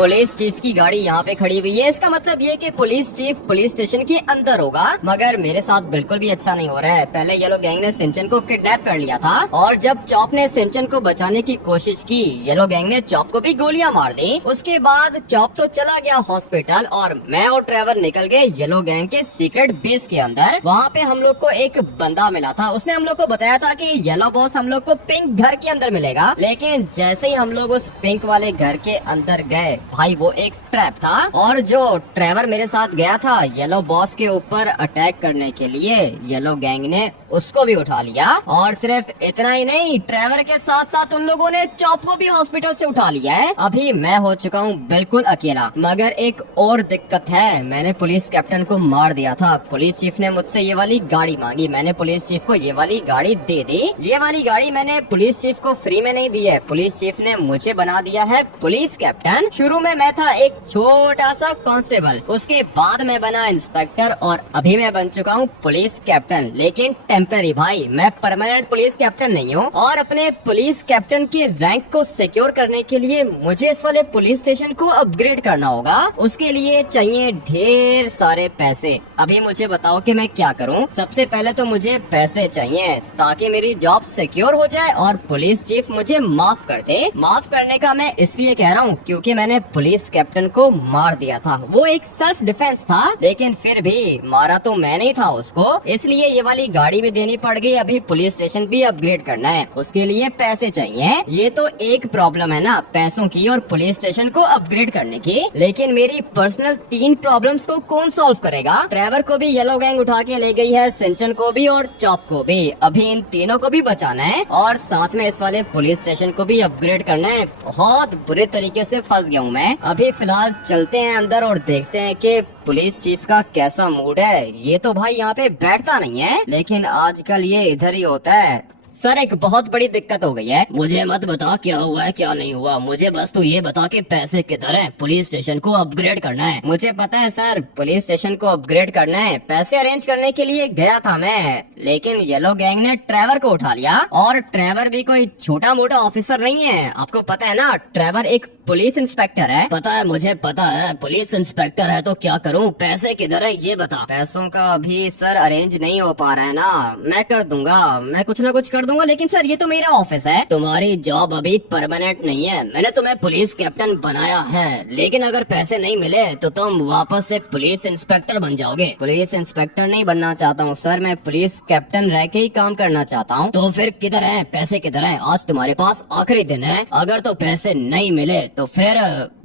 Police chief की गाड़ी यहाँ पे खड़ी हुई है, इसका मतलब ये कि पुलिस चीफ पुलिस स्टेशन के अंदर होगा। मगर मेरे साथ बिल्कुल भी अच्छा नहीं हो रहा है। पहले येलो गैंग ने सिंचन को किडनैप कर लिया था और जब चॉप ने सिंचन को बचाने की कोशिश की, येलो गैंग ने चॉप को भी गोलियां मार दी। उसके बाद चॉप तो चला गया हॉस्पिटल और मैं और ट्रेवर निकल गए येलो गैंग के सीक्रेट बेस के अंदर। वहाँ पे हम लोग को एक बंदा मिला था, उसने हम लोग को बताया था कि येलो बॉस हम लोग को पिंक घर के अंदर मिलेगा। लेकिन जैसे ही हम लोग उस पिंक वाले घर के अंदर गए, भाई वो एक ट्रैप था और जो ट्रेवर मेरे साथ गया था येलो बॉस के ऊपर अटैक करने के लिए, येलो गैंग ने उसको भी उठा लिया। और सिर्फ इतना ही नहीं, ट्रेवर के साथ साथ उन लोगों ने चॉप को भी हॉस्पिटल से उठा लिया है। अभी मैं हो चुका हूँ बिल्कुल अकेला। मगर एक और दिक्कत है, मैंने पुलिस कैप्टन को मार दिया था। पुलिस चीफ ने मुझसे ये वाली गाड़ी मांगी, मैंने पुलिस चीफ को ये वाली गाड़ी दे दी। ये वाली गाड़ी मैंने पुलिस चीफ को फ्री में नहीं दी है, पुलिस चीफ ने मुझे बना दिया है पुलिस कैप्टन। शुरू में मैं था एक छोटा सा कांस्टेबल, उसके बाद मैं बना इंस्पेक्टर और अभी मैं बन चुका हूँ पुलिस कैप्टन। लेकिन टेम्पररी भाई, मैं परमानेंट पुलिस कैप्टन नहीं हूँ। और अपने पुलिस कैप्टन के रैंक को सिक्योर करने के लिए मुझे इस वाले पुलिस स्टेशन को अपग्रेड करना होगा। उसके लिए चाहिए ढेर सारे पैसे। अभी मुझे बताओ कि मैं क्या करूँ। सबसे पहले तो मुझे पैसे चाहिए ताकि मेरी जॉब सिक्योर हो जाए और पुलिस चीफ मुझे माफ कर दे। माफ करने का मैं इसलिए कह रहा हूँ क्योंकि मैंने पुलिस कैप्टन को मार दिया था। वो एक सेल्फ डिफेंस था, लेकिन फिर भी मारा तो मैं नहीं था उसको, इसलिए ये वाली गाड़ी भी देनी पड़ गई। अभी पुलिस स्टेशन भी अपग्रेड करना है, उसके लिए पैसे चाहिए। ये तो एक प्रॉब्लम है ना, पैसों की और पुलिस स्टेशन को अपग्रेड करने की। लेकिन मेरी पर्सनल 3 प्रॉब्लम्स को कौन सॉल्व करेगा? ट्रेवर को भी येलो गैंग उठा के ले गई है, सिंचन को भी और चॉप को भी। अभी इन तीनों को भी बचाना है और साथ में इस वाले पुलिस स्टेशन को भी अपग्रेड करना है। बहुत बुरे तरीके से फंस गया हूँ मैं। अभी फिलहाल चलते हैं अंदर और देखते हैं कि पुलिस चीफ का कैसा मूड है। ये तो भाई यहाँ पे बैठता नहीं है, लेकिन आजकल ये इधर ही होता है। सर एक बहुत बड़ी दिक्कत हो गई है। मुझे मत बता क्या हुआ है क्या नहीं हुआ, मुझे बस तू ये बता के पैसे किधर है। पुलिस स्टेशन को अपग्रेड करना है। मुझे पता है सर, पुलिस स्टेशन को अपग्रेड करना है। पैसे अरेंज करने के लिए गया था मैं, लेकिन येलो गैंग ने ट्रेवर को उठा लिया। और ट्रेवर भी कोई छोटा मोटा ऑफिसर नहीं है, आपको पता है ना, ट्रेवर एक पुलिस इंस्पेक्टर है। पता है, मुझे पता है, पुलिस इंस्पेक्टर है तो क्या करूँ, पैसे किधर है ये बता। पैसों का अभी सर अरेंज नहीं हो पा रहा है ना, मैं कर दूंगा, मैं कुछ ना कुछ कर दूंगा। लेकिन सर ये तो मेरा ऑफिस है। तुम्हारी जॉब अभी परमानेंट नहीं है, मैंने तुम्हें पुलिस कैप्टन बनाया है। लेकिन अगर पैसे नहीं मिले तो तुम वापस से पुलिस इंस्पेक्टर बन जाओगे। पुलिस इंस्पेक्टर नहीं बनना चाहता हूँ सर, मैं पुलिस कैप्टन रह के ही काम करना चाहता हूँ। तो फिर किधर है पैसे, किधर है? आज तुम्हारे पास आखिरी दिन है, अगर तो पैसे नहीं मिले तो फिर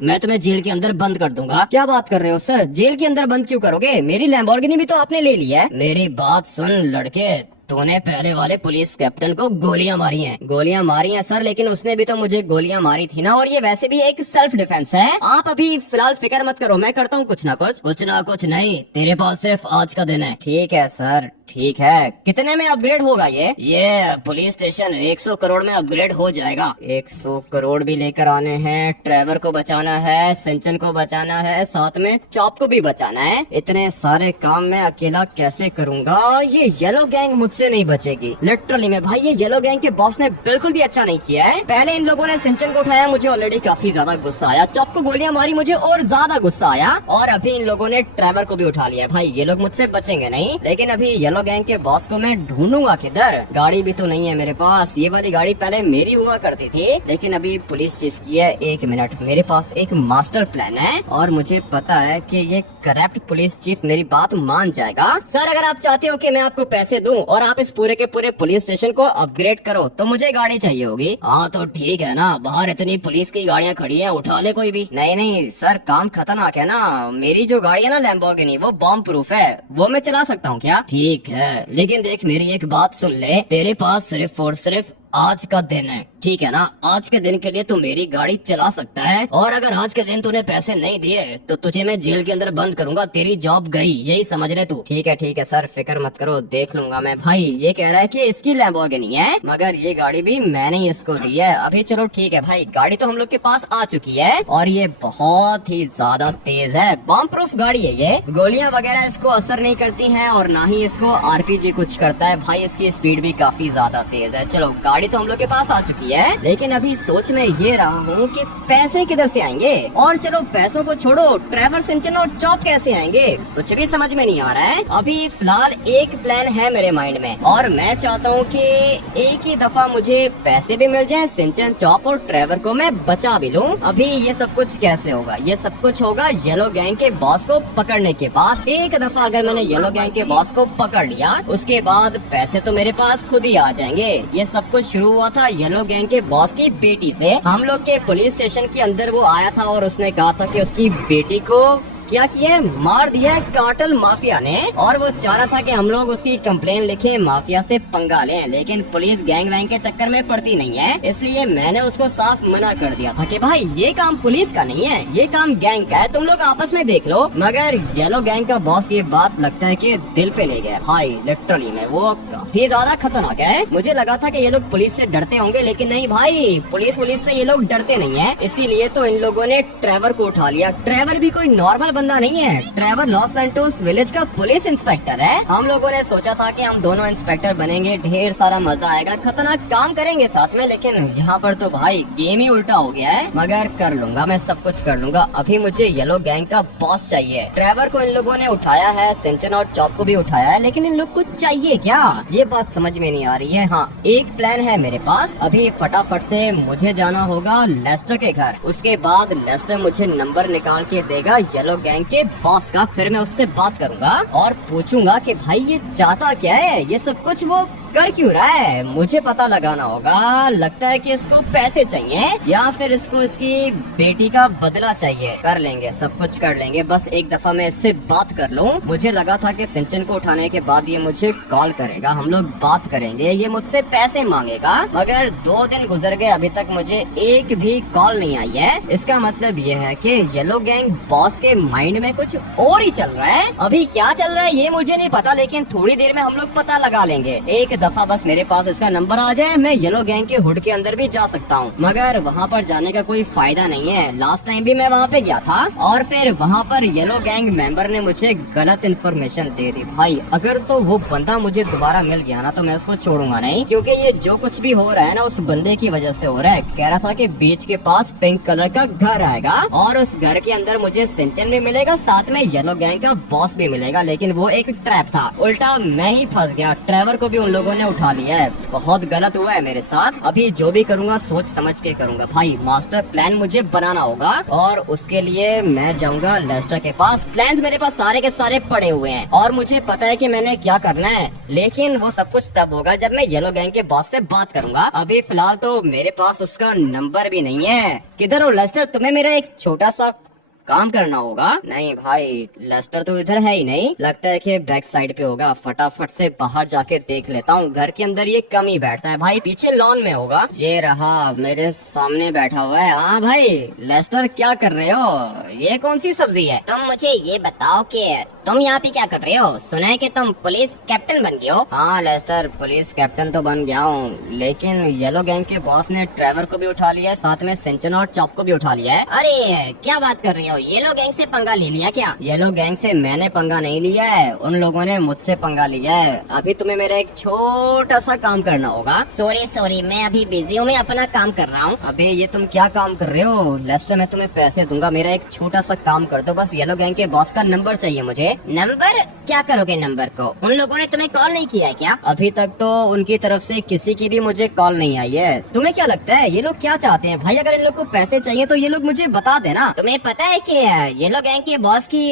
मैं तुम्हें जेल के अंदर बंद कर दूंगा। क्या बात कर रहे हो सर, जेल के अंदर बंद क्यों करोगे? मेरी लैम्बोर्गिनी भी तो आपने ले ली है। मेरी बात सुन लड़के, तूने पहले वाले पुलिस कैप्टन को गोलियां मारी हैं। गोलियां मारी हैं सर, लेकिन उसने भी तो मुझे गोलियां मारी थी ना, और ये वैसे भी एक सेल्फ डिफेंस है। आप अभी फिलहाल फिक्र मत करो, मैं करता हूँ कुछ ना कुछ। कुछ ना कुछ नहीं, तेरे पास सिर्फ आज का दिन है। ठीक है सर, ठीक है। कितने में अपग्रेड होगा ये पुलिस स्टेशन 100 करोड़ में अपग्रेड हो जाएगा। 100 करोड़ भी लेकर आने हैं, ट्रेवर को बचाना है, सिंचन को बचाना है, साथ में चॉप को भी बचाना है। इतने सारे काम मैं अकेला कैसे करूंगा? ये येलो गैंग मुझसे नहीं बचेगी लिटरली में। भाई ये येलो गैंग के बॉस ने बिल्कुल भी अच्छा नहीं किया है। पहले इन लोगों ने सिंचन को उठाया, मुझे ऑलरेडी काफी ज्यादा गुस्सा आया। चॉप को गोलियां मारी, मुझे और ज्यादा गुस्सा आया। और अभी इन लोगों ने ट्रेवर को भी उठा लिया। भाई ये लोग मुझसे बचेंगे नहीं। लेकिन अभी येलो गैंग के बॉस को मैं ढूंढूंगा किधर। गाड़ी भी तो नहीं है मेरे पास, ये वाली गाड़ी पहले मेरी हुआ करती थी, लेकिन अभी पुलिस चीफ की है। 1 मिनट, मेरे पास एक मास्टर प्लान है और मुझे पता है कि ये करप्ट पुलिस चीफ मेरी बात मान जाएगा। सर अगर आप चाहते हो कि मैं आपको पैसे दूं और आप इस पूरे के पूरे पुलिस स्टेशन को अपग्रेड करो तो मुझे गाड़ी चाहिए होगी। हाँ तो ठीक है ना, बाहर इतनी पुलिस की गाड़ियाँ खड़ी हैं, उठा ले कोई भी। नहीं नहीं सर, काम खतरनाक है ना। मेरी जो गाड़ी है ना लैम्बोर्गिनी, वो बॉम्ब प्रूफ है, वो मैं चला सकता हूँ क्या? ठीक है, लेकिन देख मेरी एक बात सुन ले, तेरे पास सिर्फ और सिर्फ आज का दिन है, ठीक है ना? आज के दिन के लिए तू मेरी गाड़ी चला सकता है, और अगर आज के दिन तूने पैसे नहीं दिए तो तुझे मैं जेल के अंदर बंद करूंगा, तेरी जॉब गई, यही समझ ले तू। ठीक है सर, फिक्र मत करो, देख लूंगा मैं। भाई ये कह रहा है कि इसकी लैम्बोर्गिनी है, मगर ये गाड़ी भी मैंने ही इसको दी है। अभी चलो ठीक है भाई, गाड़ी तो हम लोग के पास आ चुकी है और ये बहुत ही ज्यादा तेज है, बॉम्ब प्रूफ गाड़ी है ये। गोलियां वगैरह इसको असर नहीं करती हैं और ना ही इसको आरपीजी कुछ करता है। भाई इसकी स्पीड भी काफी ज्यादा तेज है। चलो गाड़ी तो हम लोग के पास आ चुकी है। है, लेकिन अभी सोच में ये रहा हूँ कि पैसे किधर से आएंगे। और चलो पैसों को छोड़ो, ट्रेवर, सिंचन और चॉप कैसे आएंगे कुछ भी समझ में नहीं आ रहा है। अभी फिलहाल एक प्लान है मेरे माइंड में और मैं चाहता हूँ कि एक ही दफा मुझे पैसे भी मिल जाएं, सिंचन, चॉप और ट्रेवर को मैं बचा भी लूं। अभी ये सब कुछ कैसे होगा? ये सब कुछ होगा येलो गैंग के बॉस को पकड़ने के बाद। एक दफा अगर मैंने येलो गैंग के बॉस को पकड़ लिया, उसके बाद पैसे तो मेरे पास खुद ही आ जाएंगे। ये सब कुछ शुरू हुआ था येलो गैंग के बॉस की बेटी से। हम लोग के पुलिस स्टेशन के अंदर वो आया था और उसने कहा था कि उसकी बेटी को क्या किया, मार दिया है कार्टेल माफिया ने, और वो चाह रहा था कि हम लोग उसकी कंप्लेन लिखे, माफिया से पंगा लें, लेकिन पुलिस गैंग वैंग के चक्कर में पड़ती नहीं है। इसलिए मैंने उसको साफ मना कर दिया था कि भाई ये काम पुलिस का नहीं है, ये काम गैंग का है, तुम लोग आपस में देख लो। मगर येलो गैंग का बॉस ये बात लगता है कि दिल पे ले गया भाई, लिटरली में वो काफी ज्यादा खतरनाक है। मुझे लगा था कि ये लोग पुलिस से डरते होंगे, लेकिन नहीं भाई, पुलिस से ये लोग डरते नहीं है। इसीलिए तो इन लोगों ने ट्रेवर को उठा लिया। ट्रेवर भी कोई नॉर्मल बंदा नहीं है, ट्रेवर लॉस सैंटोस विलेज का पुलिस इंस्पेक्टर है। हम लोगों ने सोचा था कि हम दोनों इंस्पेक्टर बनेंगे, ढेर सारा मजा आएगा, खतरनाक काम करेंगे साथ में, लेकिन यहाँ पर तो भाई गेम ही उल्टा हो गया है। मगर कर लूंगा, मैं सब कुछ कर लूंगा। अभी मुझे येलो गैंग का बॉस चाहिए। ट्रेवर को इन लोगों ने उठाया है, सिंचन और चॉप को भी उठाया है, लेकिन इन लोग को चाहिए क्या, ये बात समझ में नहीं आ रही है। हाँ, एक प्लान है मेरे पास। अभी फटाफट से मुझे जाना होगा लेस्टर के घर। उसके बाद लेस्टर मुझे नंबर निकाल के देगा येलो गैंग के बॉस का। फिर मैं उससे बात करूंगा और पूछूंगा कि भाई ये चाहता क्या है, ये सब कुछ वो कर क्यों रहा है, मुझे पता लगाना होगा। लगता है कि इसको पैसे चाहिए या फिर इसको इसकी बेटी का बदला चाहिए। कर लेंगे, सब कुछ कर लेंगे, बस एक दफा मैं इससे बात कर लूं। मुझे लगा था कि सिंचन को उठाने के बाद ये मुझे कॉल करेगा, हम लोग बात करेंगे, ये मुझसे पैसे मांगेगा। मगर 2 दिन गुजर गए, अभी तक मुझे एक भी कॉल नहीं आई है। इसका मतलब ये है कि येलो गैंग बॉस के माइंड में कुछ और ही चल रहा है। अभी क्या चल रहा है ये मुझे नहीं पता, लेकिन थोड़ी देर में हम लोग पता लगा लेंगे। एक दफा बस मेरे पास इसका नंबर आ जाए, मैं येलो गैंग के हुड के अंदर भी जा सकता हूँ। मगर वहाँ पर जाने का कोई फायदा नहीं है। लास्ट टाइम भी मैं वहाँ पे गया था और फिर वहाँ पर येलो गैंग मेंबर ने मुझे गलत इन्फॉर्मेशन दे दी। भाई अगर तो वो बंदा मुझे दोबारा मिल गया ना तो मैं उसको छोड़ूंगा नहीं, क्योंकि ये जो कुछ भी हो रहा है ना उस बंदे की वजह से हो रहा है। कह रहा था कि बीच के पास पिंक कलर का घर आएगा और उस घर के अंदर मुझे सिंचन भी मिलेगा, साथ में येलो गैंग का बॉस भी मिलेगा, लेकिन वो एक ट्रैप था। उल्टा मैं ही फंस गया, ट्रेवर को भी उन लोगों ने उठा लिया है। बहुत गलत हुआ है मेरे साथ। अभी जो भी करूँगा सोच समझ के करूँगा भाई। मास्टर प्लान मुझे बनाना होगा और उसके लिए मैं जाऊँगा लेस्टर के पास। प्लान्स मेरे पास सारे के सारे पड़े हुए हैं और मुझे पता है कि मैंने क्या करना है, लेकिन वो सब कुछ तब होगा जब मैं येलो गैंग के बॉस से बात करूँगा। अभी फिलहाल तो मेरे पास उसका नंबर भी नहीं है। किधर हो लेस्टर, तुम्हें मेरा एक छोटा सा काम करना होगा। नहीं भाई, लेस्टर तो इधर है ही नहीं, लगता है कि बैक साइड पे होगा। फटाफट से बाहर जाके देख लेता हूँ। घर के अंदर ये कम ही बैठता है भाई, पीछे लॉन में होगा। ये रहा, मेरे सामने बैठा हुआ है। हाँ भाई लेस्टर, क्या कर रहे हो? ये कौन सी सब्जी है? तुम मुझे ये बताओ कि तुम यहाँ पे क्या कर रहे हो? सुना है कि तुम पुलिस कैप्टन बन गए हो। हाँ लेस्टर, पुलिस कैप्टन तो बन गया हूँ, लेकिन येलो गैंग के बॉस ने ट्रेवर को भी उठा लिया है, साथ में सिंचन और चॉप को भी उठा लिया है। अरे क्या बात कर रहे हो, येलो गैंग से पंगा ले लिया क्या? येलो गैंग से मैंने पंगा नहीं लिया है, उन लोगों ने मुझसे पंगा लिया है। अभी तुम्हें मेरा एक छोटा सा काम करना होगा। सॉरी, मैं अभी बिजी हूँ, मैं अपना काम कर रहा हूँ। अबे ये तुम क्या काम कर रहे हो? लेस्टर, मैं तुम्हें पैसे दूंगा, मेरा एक छोटा सा काम कर दो बस। येलो गैंग के बॉस का नंबर चाहिए मुझे। नंबर? क्या करोगे नंबर को? उन लोगों ने तुम्हें कॉल नहीं किया है क्या? अभी तक तो उनकी तरफ से किसी की भी मुझे कॉल नहीं आई है। तुम्हें क्या लगता है ये लोग क्या चाहते हैं? भाई अगर इन लोग को पैसे चाहिए तो ये लोग मुझे बता देना। तुम्हें पता है कि येलो गैंग के बॉस की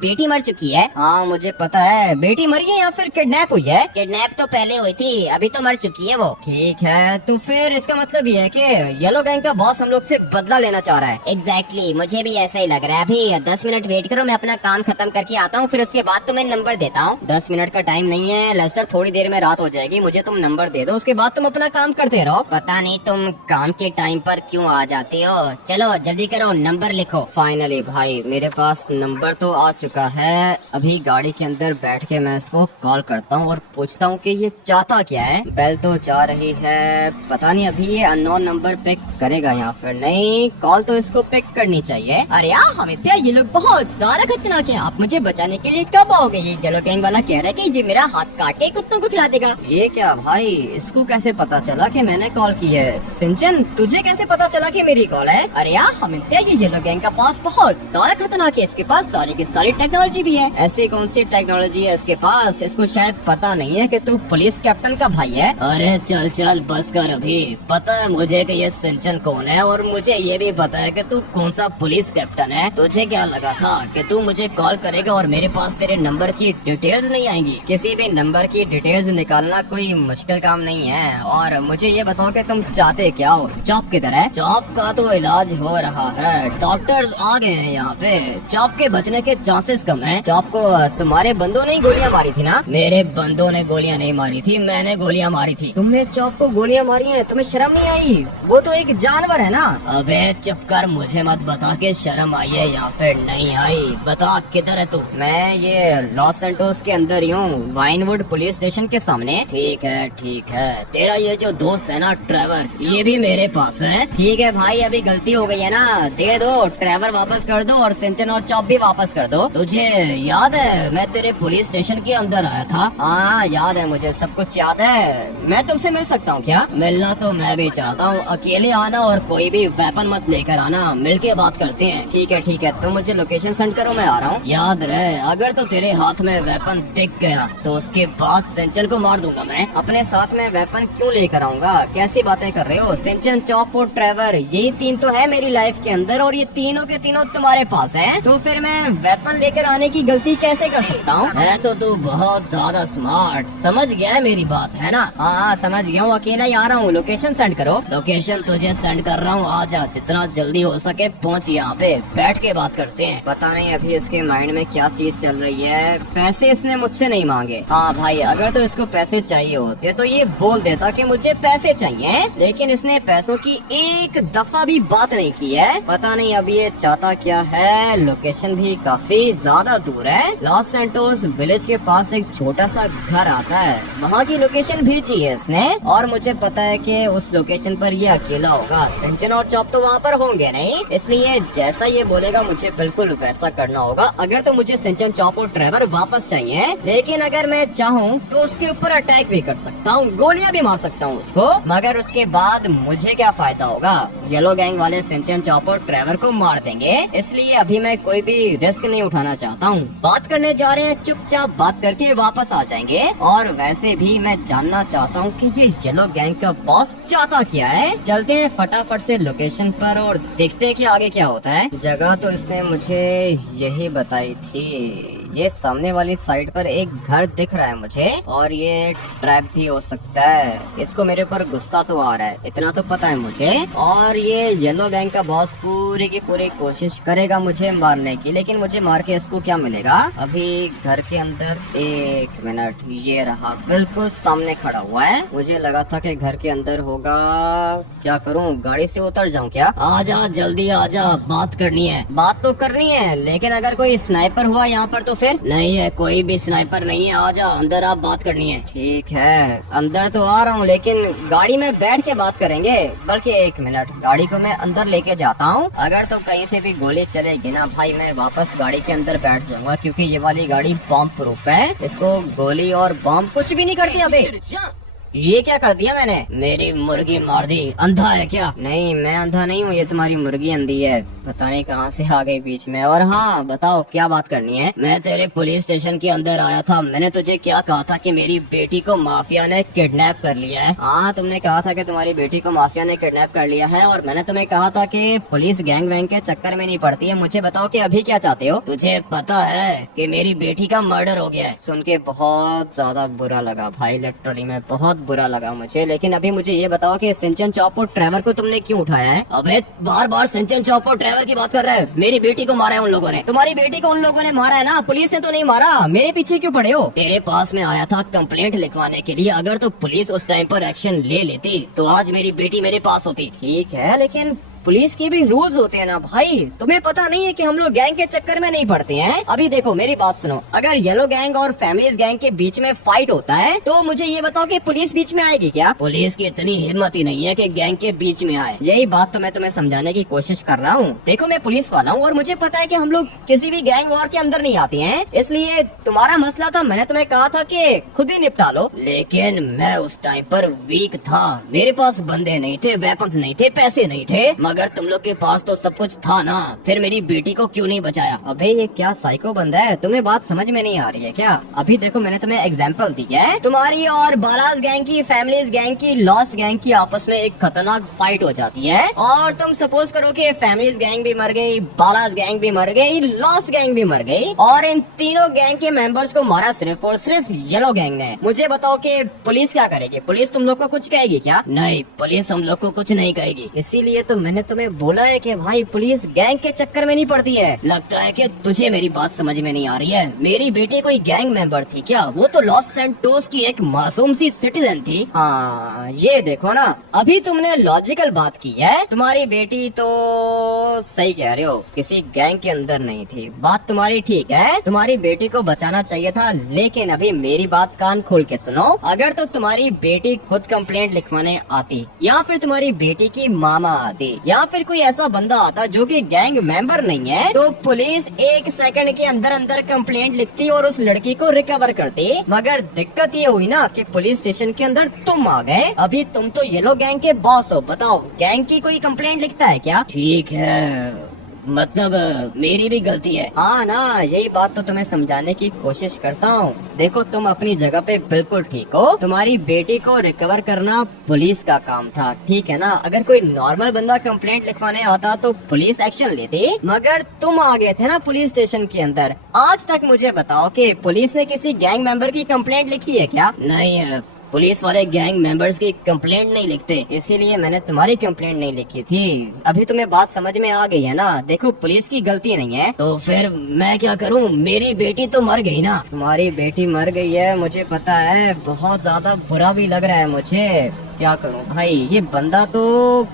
बेटी मर चुकी है? हाँ मुझे पता है। बेटी मरी है या फिर किडनैप हुई है? किडनैप तो पहले हुई थी, अभी तो मर चुकी है वो। ठीक है, तो फिर इसका मतलब ये है कि येलो गैंग का बॉस हम लोग से बदला लेना चाह रहा है। एग्जैक्टली, मुझे भी ऐसा ही लग रहा है। अभी 10 मिनट वेट करो, मैं अपना काम खत्म करके आता हूँ, फिर उसके बाद तुम्हें नंबर देता हूँ। 10 मिनट का टाइम नहीं है लेस्टर, थोड़ी देर में रात हो जाएगी, मुझे तुम नंबर दे दो, उसके बाद तुम अपना काम करते रहो। पता नहीं तुम काम के टाइम पर क्यों आ जाते हो। चलो जल्दी करो, नंबर लिखो। फाइनली भाई मेरे पास नंबर तो आ चुका है। अभी गाड़ी के अंदर बैठ के मैं इसको कॉल करता हूँ और पूछता हूँ कि ये चाहता क्या है। बेल तो जा रही है, पता नहीं अभी ये अननोन नंबर पिक करेगा या फिर नहीं। कॉल तो इसको पिक करनी चाहिए। अरे यार हमें ये लोग बहुत ज्यादा खतरनाक है, आप मुझे बचाने के लिए कब आओगे? ये येलो गैंग वाला कह रहा है कि ये मेरा हाथ काट के कुत्तों को खिला देगा। ये क्या भाई, इसको कैसे पता चला कि मैंने कॉल की है? सिंचन, तुझे कैसे पता चला कि मेरी कॉल है? अरे यार हमें ये येलो गैंग का पास बहुत ज्यादा खतरनाक है, इसके पास सारी की सारी टेक्नोलॉजी भी है। ऐसी कौन सी टेक्नोलॉजी है इसके पास? इसको शायद पता नहीं है कि तू पुलिस कैप्टन का भाई है। अरे चल चल बस कर, अभी पता है मुझे कि ये सिंचन कौन है, और मुझे ये भी पता है कि तू कौन सा पुलिस कैप्टन है। तुझे क्या लगा था कि तू मुझे कॉल करेगा और मेरे पास तेरे नंबर की डिटेल्स नहीं आएंगी? किसी भी नंबर की डिटेल्स निकालना कोई मुश्किल काम नहीं है। और मुझे ये बताओ कि तुम चाहते क्या हो? जॉब किधर है? चौप का तो इलाज हो रहा है, डॉक्टर्स आ गए हैं यहाँ पे। चौप के बचने के चांसेस कम है। जॉब को तुम्हारे बंदों ने ही गोलियां मारी थी ना? मेरे बंदों ने गोलियां नहीं मारी थी, मैंने गोलियां मारी थी। तुमने जॉब को गोलियां मारी हैं, तुम्हें शर्म नहीं आई? वो तो एक जानवर है ना। अबे चुप कर, मुझे मत बता के शर्म आई है या फिर नहीं आई। बता किधर है तू? मैं ये लॉस सेंटोस के अंदर ही हूँ, वाइनवुड पुलिस स्टेशन के सामने। ठीक है ठीक है, तेरा ये जो दोस्त है ना ट्रेवर, ये भी मेरे पास है। ठीक है भाई, अभी गलती हो गई है ना, दे दो। ट्रेवर वापस कर दो और सिंचन और चॉप भी वापस कर दो। तुझे याद है मैं तेरे पुलिस स्टेशन के अंदर आया था? हाँ याद है, मुझे सब कुछ याद है। मैं तुमसे मिल सकता हूँ क्या? मिलना तो मैं भी चाहता हूँ, अकेले आना और कोई भी वेपन मत लेकर आना, मिलके बात करते हैं। ठीक है, तुम मुझे लोकेशन सेंड करो, मैं आ रहा हूँ। याद रहे, अगर तो तेरे हाथ में वेपन दिख गया तो उसके बाद सिंचन को मार दूंगा मैं। अपने साथ में वेपन क्यों लेकर आऊंगा? कैसी बातें कर रहे हो? सिंचन, चॉप और ट्रेवर, यही तीन तो है मेरी लाइफ के अंदर, और ये तीनों के तीनों तुम्हारे पास हैं। तो फिर मैं वेपन लेकर आने की गलती कैसे कर सकता हूँ? है तो तू बहुत ज्यादा स्मार्ट, समझ गया है मेरी बात, है ना? हाँ समझ गया हूँ, अकेला ही आ रहा हूँ। लोकेशन सेंड करो। लोकेशन तुझे सेंड कर रहा हूँ, आजा, जितना जल्दी हो सके पहुँच यहाँ पे, बैठ के बात करते हैं। पता नहीं अभी इसके माइंड में क्या चीज चल रही है। पैसे इसने मुझसे नहीं मांगे। हाँ भाई, अगर तो इसको पैसे चाहिए होते तो ये बोल देता कि मुझे पैसे चाहिए, लेकिन इसने पैसों की एक दफा भी बात नहीं की है। पता नहीं अब ये चाहता क्या है। लोकेशन भी काफी ज्यादा दूर है। लॉस सैंटोस विलेज के पास एक छोटा सा घर आता है, वहाँ की लोकेशन भेजी है इसने, और मुझे पता है कि उस लोकेशन पर ये अकेला होगा। सिंचन और चॉप तो वहाँ पर होंगे नहीं, इसलिए जैसा ये बोलेगा मुझे बिल्कुल वैसा करना होगा। अगर तो मुझे सिंचन, चॉप और ट्रेवर वापस चाहिए, लेकिन अगर मैं चाहूँ तो उसके ऊपर अटैक भी कर सकता हूँ, गोलियां भी मार सकता हूँ उसको, मगर उसके बाद मुझे क्या फायदा होगा? येलो गैंग वाले सिंचन, चॉप और ट्रेवर को मार देंगे, इसलिए अभी मैं कोई भी रिस्क नहीं उठाना चाहता हूँ। बात करने जा रहे हैं, चुपचाप बात करके वापस आ जाएंगे। और वैसे भी मैं जानना चाहता हूँ कि ये येलो गैंग का बॉस चाहता क्या है। चलते हैं फटाफट से लोकेशन पर और देखते हैं कि आगे क्या होता है। जगह तो इसने मुझे यही बताई थी। ये सामने वाली साइड पर एक घर दिख रहा है मुझे, और ये ट्रैप भी हो सकता है। इसको मेरे ऊपर गुस्सा तो आ रहा है, इतना तो पता है मुझे। और ये येलो गैंग का बॉस पूरी की पूरी कोशिश करेगा मुझे मारने की, लेकिन मुझे मार के इसको क्या मिलेगा? अभी घर के अंदर, एक मिनट, ये रहा बिल्कुल सामने खड़ा हुआ है। मुझे लगा था कि घर के अंदर होगा। क्या करूं, गाड़ी से उतर जाऊं क्या? आजा जल्दी आजा, बात करनी है। बात तो करनी है, लेकिन अगर कोई स्नाइपर हुआ यहाँ पर तो फिर? नहीं है, कोई भी स्नाइपर नहीं है, आजा अंदर, आप बात करनी है। ठीक है, अंदर तो आ रहा हूँ, लेकिन गाड़ी में बैठ के बात करेंगे। बल्कि एक मिनट, गाड़ी को मैं अंदर लेके जाता हूँ। अगर तो कहीं से भी गोली चलेगी ना भाई, मैं वापस गाड़ी के अंदर बैठ जाऊंगा, क्योंकि ये वाली गाड़ी बॉम्ब प्रूफ है। इसको गोली और बॉम्ब कुछ भी नहीं करती। अबे ये क्या कर दिया मैंने? मेरी मुर्गी मार दी। अंधा है क्या? नहीं, मैं अंधा नहीं हूँ, ये तुम्हारी मुर्गी अंधी है। पता नहीं कहाँ से आ गई बीच में। और हाँ बताओ, क्या बात करनी है? मैं तेरे पुलिस स्टेशन के अंदर आया था, मैंने तुझे क्या कहा था कि मेरी बेटी को माफिया ने किडनैप कर लिया है। हाँ, तुमने कहा था कि तुम्हारी बेटी को माफिया ने किडनैप कर लिया है, और मैंने तुम्हें कहा था कि पुलिस गैंग वैंग के चक्कर में नहीं पड़ती है। मुझे बताओ कि अभी क्या चाहते हो? तुझे पता है कि मेरी बेटी का मर्डर हो गया है? सुन के बहुत ज्यादा बुरा लगा भाई, लिटरली में बहुत बुरा लगा मुझे। लेकिन अभी मुझे ये बताओ कि सिंचन, चॉप और ट्रेवर को तुमने क्यों उठाया है? अबे बार बार सिंचन, चॉप और ट्रेवर की बात कर रहे हैं। मेरी बेटी को मारा है उन लोगों ने। तुम्हारी बेटी को उन लोगों ने मारा है ना, पुलिस ने तो नहीं मारा। मेरे पीछे क्यों पड़े हो? तेरे पास में आया था कंप्लेंट लिखवाने के लिए। अगर तो पुलिस उस टाइम पर एक्शन ले लेती तो आज मेरी बेटी मेरे पास होती। ठीक है, लेकिन पुलिस के भी रूल्स होते हैं ना भाई, तुम्हें पता नहीं है कि हम लोग गैंग के चक्कर में नहीं पड़ते हैं। अभी देखो मेरी बात सुनो, अगर येलो गैंग और फैमिलीज गैंग के बीच में फाइट होता है तो मुझे ये बताओ कि पुलिस बीच में आएगी क्या? पुलिस की इतनी हिम्मत ही नहीं है कि गैंग के बीच में आए। यही बात तो मैं तुम्हें समझाने की कोशिश कर रहा हूँ। देखो मैं पुलिस वाला हूँ और मुझे पता है कि हम लोग किसी भी गैंग वॉर के अंदर नहीं आते हैं, इसलिए तुम्हारा मसला था, मैंने तुम्हें कहा था कि खुद ही निपटा लो। लेकिन मैं उस टाइम पर वीक था, मेरे पास बंदे नहीं थे, वेपन्स नहीं थे, पैसे नहीं थे, मगर तुम लोग के पास तो सब कुछ था ना, फिर मेरी बेटी को क्यों नहीं बचाया? अबे ये क्या साइको बंदा है, तुम्हें बात समझ में नहीं आ रही है क्या? अभी देखो मैंने तुम्हें एग्जांपल दी है, तुम्हारी और बालाज गैंग की, फैमिलीज गैंग की, लॉस्ट गैंग की आपस में एक खतरनाक फाइट हो जाती है और तुम सपोज करो कि फैमिलीज गैंग भी मर गई, बालाज गैंग भी मर गई, लॉस्ट गैंग भी मर गई और इन तीनों गैंग के मेंबर्स को मारा सिर्फ और सिर्फ येलो गैंग ने। मुझे बताओ कि पुलिस क्या करेगी? पुलिस तुम लोग को कुछ कहेगी क्या? नहीं, पुलिस हम लोग को कुछ नहीं कहेगी। इसीलिए तो मैंने तुम्हें बोला है कि भाई पुलिस गैंग के चक्कर में नहीं पड़ती है। लगता है कि तुझे मेरी बात समझ में नहीं आ रही है। मेरी बेटी कोई गैंग मेंबर थी क्या? वो तो लॉस सैंटोस की एक मासूम सी सिटीजन थी। हाँ ये देखो ना, अभी तुमने लॉजिकल बात की है। तुम्हारी बेटी तो सही कह रहे हो, किसी गैंग के अंदर नहीं थी, बात तुम्हारी ठीक है, तुम्हारी बेटी को बचाना चाहिए था। लेकिन अभी मेरी बात कान खोल के सुनो, अगर तो तुम्हारी बेटी खुद कंप्लेंट लिखवाने आती या फिर तुम्हारी बेटी की मामा आती या फिर कोई ऐसा बंदा आता जो कि गैंग मेंबर नहीं है, तो पुलिस 1 सेकंड के अंदर अंदर कंप्लेंट लिखती और उस लड़की को रिकवर करती। मगर दिक्कत ये हुई ना कि पुलिस स्टेशन के अंदर तुम आ गए। अभी तुम तो येलो गैंग के बॉस हो, बताओ गैंग की कोई कंप्लेंट लिखता है क्या? ठीक है, मतलब मेरी भी गलती है। हाँ ना, यही बात तो तुम्हें समझाने की कोशिश करता हूँ। देखो तुम अपनी जगह पे बिल्कुल ठीक हो, तुम्हारी बेटी को रिकवर करना पुलिस का काम था, ठीक है ना। अगर कोई नॉर्मल बंदा कंप्लेंट लिखवाने आता तो पुलिस एक्शन लेती, मगर तुम आ गए थे ना पुलिस स्टेशन के अंदर। आज तक मुझे बताओ कि पुलिस ने किसी गैंग मेंबर की कंप्लेंट लिखी है क्या? नहीं, पुलिस वाले गैंग मेंबर्स की कंप्लेंट नहीं लिखते, इसीलिए मैंने तुम्हारी कंप्लेंट नहीं लिखी थी। अभी तुम्हें बात समझ में आ गई है ना? देखो पुलिस की गलती नहीं है। तो फिर मैं क्या करूं? मेरी बेटी तो मर गई ना। तुम्हारी बेटी मर गई है मुझे पता है, बहुत ज्यादा बुरा भी लग रहा है मुझे। क्या करूं भाई, ये बंदा तो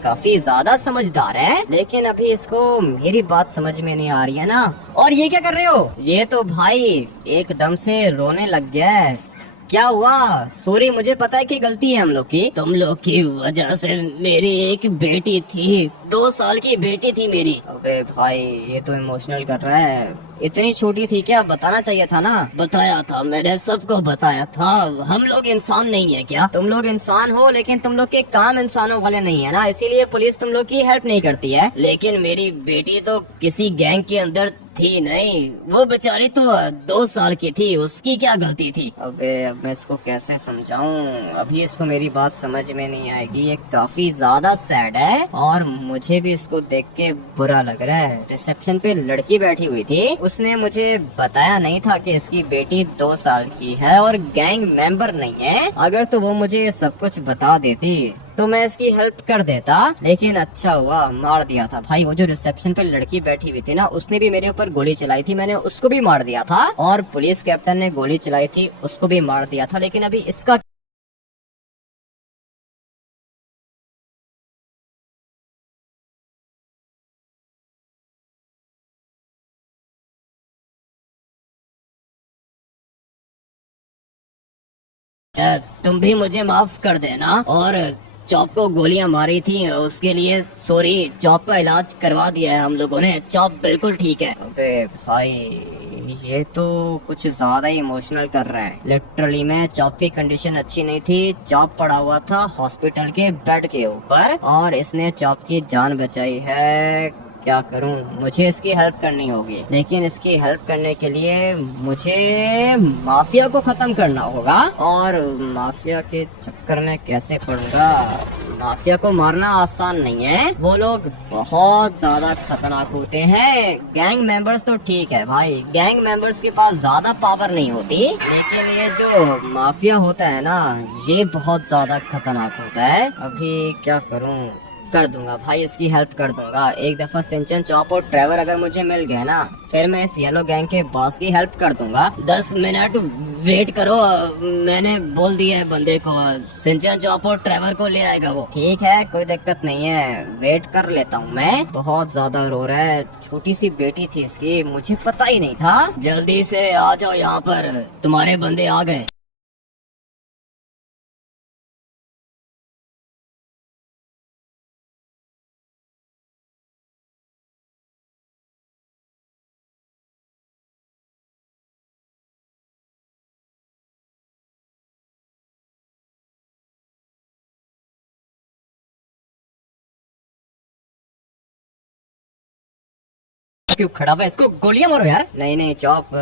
काफी ज्यादा समझदार है, लेकिन अभी इसको मेरी बात समझ में नहीं आ रही है ना। और ये क्या कर रहे हो? ये तो भाई एकदम से रोने लग गया है। क्या हुआ? सॉरी, मुझे पता है कि गलती है हम लोग की। तुम लोग की वजह से मेरी एक बेटी थी, 2 साल की बेटी थी मेरी। अबे भाई ये तो इमोशनल कर रहा है। इतनी छोटी थी क्या? बताना चाहिए था ना। बताया था, मैंने सबको बताया था। हम लोग इंसान नहीं है क्या? तुम लोग इंसान हो, लेकिन तुम लोग के काम इंसानों वाले नहीं है ना, इसीलिए पुलिस तुम लोग की हेल्प नहीं करती है। लेकिन मेरी बेटी तो किसी गैंग के अंदर थी नहीं, वो बेचारी तो 2 साल की थी, उसकी क्या गलती थी? अबे अब मैं इसको कैसे समझाऊं? अभी इसको मेरी बात समझ में नहीं आएगी। ये काफी ज्यादा सैड है और मुझे भी इसको देख के बुरा लग रहा है। रिसेप्शन पे लड़की बैठी हुई थी, उसने मुझे बताया नहीं था कि इसकी बेटी 2 साल की है और गैंग मेंबर नहीं है। अगर तो वो मुझे सब कुछ बता देती तो मैं इसकी हेल्प कर देता, लेकिन अच्छा हुआ मार दिया था भाई। वो जो रिसेप्शन पे लड़की बैठी हुई थी ना, उसने भी मेरे ऊपर गोली चलाई थी, मैंने उसको भी मार दिया था। और पुलिस कैप्टन ने गोली चलाई थी, उसको भी मार दिया था। लेकिन अभी इसका तुम भी मुझे माफ कर देना। और चॉप को गोलियां मारी थी उसके लिए सॉरी, चॉप का इलाज करवा दिया है हम लोगों ने, चॉप बिल्कुल ठीक है। अबे भाई ये तो कुछ ज्यादा ही इमोशनल कर रहा है। लिटरली में चॉप की कंडीशन अच्छी नहीं थी, चॉप पड़ा हुआ था हॉस्पिटल के बेड के ऊपर और इसने चॉप की जान बचाई है। क्या करूं, मुझे इसकी हेल्प करनी होगी, लेकिन इसकी हेल्प करने के लिए मुझे माफिया को खत्म करना होगा। और माफिया के चक्कर में कैसे पड़ूंगा? माफिया को मारना आसान नहीं है, वो लोग बहुत ज्यादा खतरनाक होते हैं। गैंग मेंबर्स तो ठीक है भाई, गैंग मेंबर्स के पास ज्यादा पावर नहीं होती, लेकिन ये जो माफिया होता है ना, ये बहुत ज्यादा खतरनाक होता है। अभी क्या करूं? कर दूंगा भाई, इसकी हेल्प कर दूंगा। एक दफा सिंचन, चॉप और ट्रेवर अगर मुझे मिल गए ना, फिर मैं इस येलो गैंग के बॉस की हेल्प कर दूंगा। 10 मिनट वेट करो, मैंने बोल दिया है बंदे को, सिंचन, चॉप और ट्रेवर को ले आएगा वो। ठीक है, कोई दिक्कत नहीं है, वेट कर लेता हूँ मैं। बहुत ज्यादा रो रहा है, छोटी सी बेटी थी इसकी, मुझे पता ही नहीं था। जल्दी से आ जाओ यहाँ पर, तुम्हारे बंदे आ गए। क्यों खड़ा हुआ है? इसको गोलियां मारो यार। नहीं नहीं चॉप,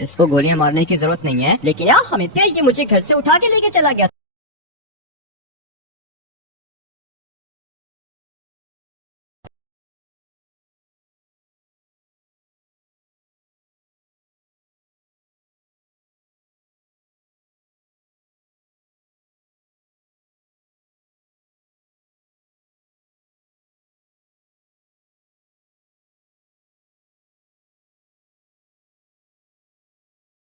इसको गोलियां मारने की जरूरत नहीं है, लेकिन यार हमित ये मुझे घर से उठा के लेके चला गया।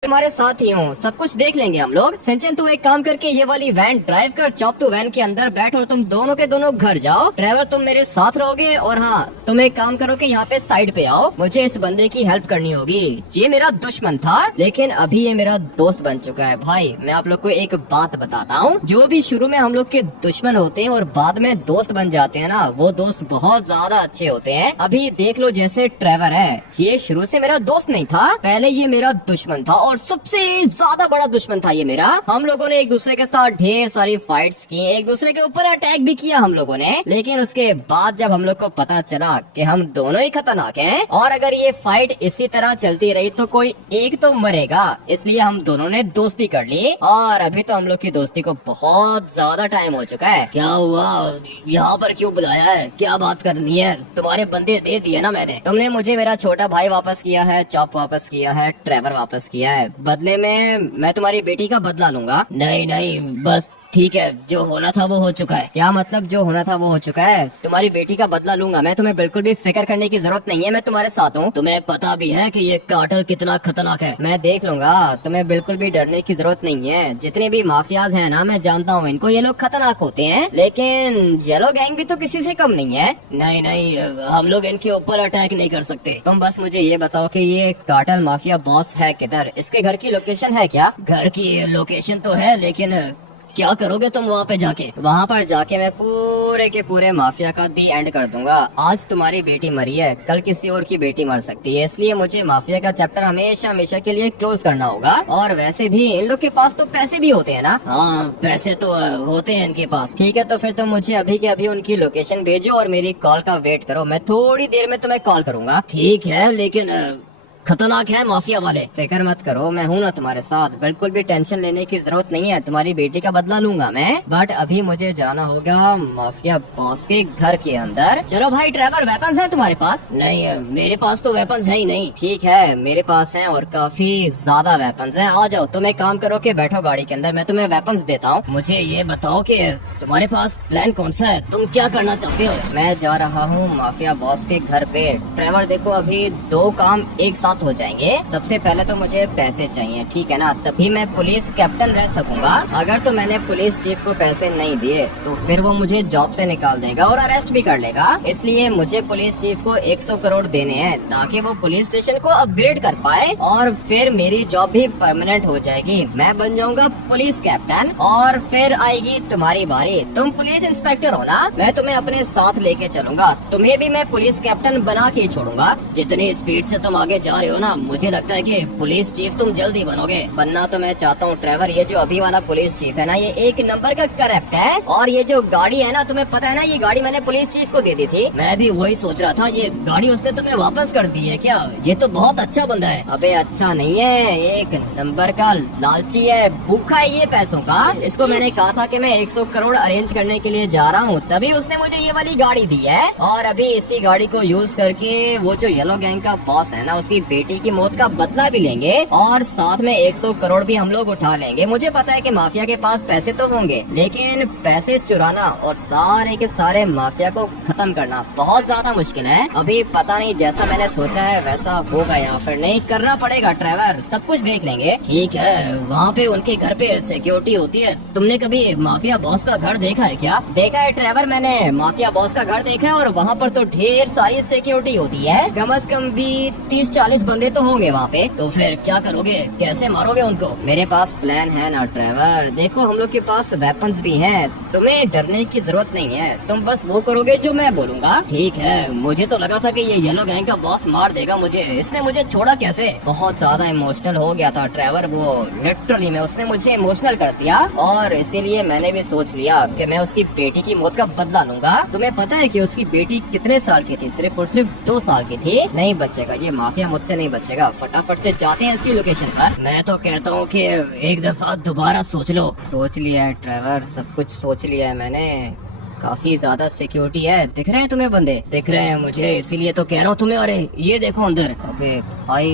तुम्हारे साथ ही हूँ, सब कुछ देख लेंगे हम लोग। सिंचन तू एक काम करके ये वाली वैन ड्राइव कर, चॉप तू वैन के अंदर बैठ और तुम दोनों के दोनों घर जाओ। ड्राइवर तुम मेरे साथ रहोगे, और हाँ तुम एक काम करो कि यहाँ पे साइड पे आओ, मुझे इस बंदे की हेल्प करनी होगी। ये मेरा दुश्मन था लेकिन अभी ये मेरा दोस्त बन चुका है। भाई मैं आप लोग को एक बात बताता हूँ, जो भी शुरू में हम लोग के दुश्मन होते हैं और बाद में दोस्त बन जाते हैं ना, वो दोस्त बहुत ज्यादा अच्छे होते हैं। अभी देख लो जैसे ट्रेवर है, ये शुरू से मेरा दोस्त नहीं था, पहले ये मेरा दुश्मन था और सबसे ज्यादा बड़ा दुश्मन था ये मेरा। हम लोगों ने एक दूसरे के साथ ढेर सारी फाइट्स की, एक दूसरे के ऊपर अटैक भी किया हम लोगों ने, लेकिन उसके बाद जब हम लोग को पता चला कि हम दोनों ही खतरनाक हैं और अगर ये फाइट इसी तरह चलती रही तो कोई एक तो मरेगा, इसलिए हम दोनों ने दोस्ती कर ली। और अभी तो हम लोग की दोस्ती को बहुत ज्यादा टाइम हो चुका है। क्या हुआ, यहाँ पर क्यों बुलाया है, क्या बात करनी है? तुम्हारे बंदे दे दिए ना मैंने। तुमने मुझे मेरा छोटा भाई वापस किया है, चॉप वापस किया है, ट्रेवर वापस किया है, बदले में मैं तुम्हारी बेटी का बदला लूंगा। नहीं नहीं, बस ठीक है, जो होना था वो हो चुका है। क्या मतलब जो होना था वो हो चुका है? तुम्हारी बेटी का बदला लूंगा मैं, तुम्हें बिल्कुल भी फिक्र करने की जरूरत नहीं है, मैं तुम्हारे साथ हूँ। तुम्हें पता भी है कि ये कार्टेल कितना खतरनाक है। मैं देख लूंगा, तुम्हें बिल्कुल भी डरने की जरूरत नहीं है। जितने भी माफियाज हैं ना, मैं जानता हूँ इनको, ये लोग खतरनाक होते हैं, लेकिन येलो गैंग भी तो किसी से कम नहीं है। नहीं नहीं, हम लोग इनके ऊपर अटैक नहीं कर सकते। तुम बस मुझे ये बताओ कि ये कार्टेल माफिया बॉस है किधर, इसके घर की लोकेशन है क्या? घर की लोकेशन तो है, लेकिन क्या करोगे तुम वहाँ पे जाके? वहाँ पर जाके मैं पूरे के पूरे माफिया का दी एंड कर दूंगा। आज तुम्हारी बेटी मरी है, कल किसी और की बेटी मर सकती है, इसलिए मुझे माफिया का चैप्टर हमेशा हमेशा के लिए क्लोज करना होगा। और वैसे भी इन लोग के पास तो पैसे भी होते हैं ना। हाँ, पैसे तो होते हैं इनके पास। ठीक है, तो फिर तुम मुझे अभी के अभी उनकी लोकेशन भेजो और मेरी कॉल का वेट करो, मैं थोड़ी देर में तुम्हें कॉल करूंगा। ठीक है, लेकिन खतरनाक है माफिया वाले। फिक्र मत करो, मैं हूँ ना तुम्हारे साथ, बिल्कुल भी टेंशन लेने की जरूरत नहीं है। तुम्हारी बेटी का बदला लूंगा मैं, बट अभी मुझे जाना होगा माफिया बॉस के घर के अंदर। चलो भाई ड्राइवर, वेपन्स है तुम्हारे पास? नहीं, मेरे पास तो वेपन्स है ही नहीं। ठीक है, मेरे पास हैं और काफी ज्यादा वेपन्स हैं। आ जाओ, तुम एक काम करो कि बैठो गाड़ी के अंदर, मैं तुम्हें वेपन्स देता हूँ। मुझे ये बताओ कि तुम्हारे पास प्लान कौन सा है, तुम क्या करना चाहते हो? मैं जा रहा हूँ माफिया बॉस के घर पे। ड्राइवर देखो, अभी दो काम एक साथ हो जाएंगे। सबसे पहले तो मुझे पैसे चाहिए, ठीक है ना, तभी मैं पुलिस कैप्टन रह सकूंगा। अगर तो मैंने पुलिस चीफ को पैसे नहीं दिए तो फिर वो मुझे जॉब से निकाल देगा और अरेस्ट भी कर लेगा। इसलिए मुझे पुलिस चीफ को 100 करोड़ देने हैं ताकि वो पुलिस स्टेशन को अपग्रेड कर पाए और फिर मेरी जॉब भी परमानेंट हो जाएगी। मैं बन जाऊंगा पुलिस कैप्टन और फिर आएगी तुम्हारी बारी। तुम पुलिस इंस्पेक्टर हो ना, मैं तुम्हें अपने साथ लेके चलूंगा, तुम्हें भी मैं पुलिस कैप्टन बना के ही छोड़ूंगा। जितनी स्पीड से तुम आगे जा रहे हो ना, मुझे लगता है कि पुलिस चीफ तुम जल्दी बनोगे। बनना तो मैं चाहता हूँ ड्राइवर, ये जो अभी वाला पुलिस चीफ है ना, ये एक नंबर का करप्ट है। और ये जो गाड़ी है ना, तुम्हें पता है ना, ये गाड़ी मैंने पुलिस चीफ को दे दी थी। मैं भी वही सोच रहा था, ये गाड़ी उसने तुम्हें वापस कर दी है क्या? ये तो बहुत अच्छा बंदा है। अबे अच्छा नहीं है, एक नंबर का लालची है, भूखा है ये पैसों का। इसको मैंने कहा था कि मैं 100 करोड़ अरेंज करने के लिए जा रहा हूँ, तभी उसने मुझे ये वाली गाड़ी दी है। और अभी इसी गाड़ी को यूज करके वो जो येलो गैंग का बॉस है ना, उसकी बेटी की मौत का बदला भी लेंगे और साथ में 100 करोड़ भी हम लोग उठा लेंगे। मुझे पता है कि माफिया के पास पैसे तो होंगे, लेकिन पैसे चुराना और सारे के सारे माफिया को खत्म करना बहुत ज्यादा मुश्किल है। अभी पता नहीं जैसा मैंने सोचा है वैसा होगा या फिर नहीं, करना पड़ेगा ट्रेवर, सब कुछ देख लेंगे। ठीक है, वहाँ पे उनके घर पे सिक्योरिटी होती है। तुमने कभी माफिया बॉस का घर देखा है क्या? देखा है ट्रेवर, मैंने माफिया बॉस का घर देखा है और वहाँ पर तो ढेर सारी सिक्योरिटी होती है। कम से कम भी 30-40 बंदे तो होंगे वहाँ पे। तो फिर क्या करोगे, कैसे मारोगे उनको? मेरे पास प्लान है ना ट्रेवर, देखो हम लोग के पास वेपन्स भी हैं, तुम्हें डरने की जरूरत नहीं है, तुम बस वो करोगे जो मैं बोलूँगा। ठीक है, मुझे तो लगा था कि ये येलो गैंग का बॉस मार देगा मुझे, इसने मुझे छोड़ा कैसे? बहुत ज्यादा इमोशनल हो गया था ट्रेवर, वो लिटरली में उसने मुझे इमोशनल कर दिया और इसीलिए मैंने भी सोच लिया कि मैं उसकी बेटी की मौत का बदला लूंगा। तुम्हें पता है कि उसकी बेटी कितने साल की थी? सिर्फ और सिर्फ 2 साल की थी। नहीं बचेगा ये माफिया, मुझसे नहीं बचेगा। फटाफट से जाते हैं इसकी लोकेशन पर। मैं तो कहता हूँ कि एक दफा दोबारा सोच लो। सोच लिया है ट्रेवर, सब कुछ सोच लिया है मैंने। काफी ज्यादा सिक्योरिटी है। दिख रहे हैं तुम्हें बंदे? दिख रहे हैं मुझे, इसीलिए तो कह रहा हूँ तुम्हें। अरे ये देखो अंदर। अबे भाई,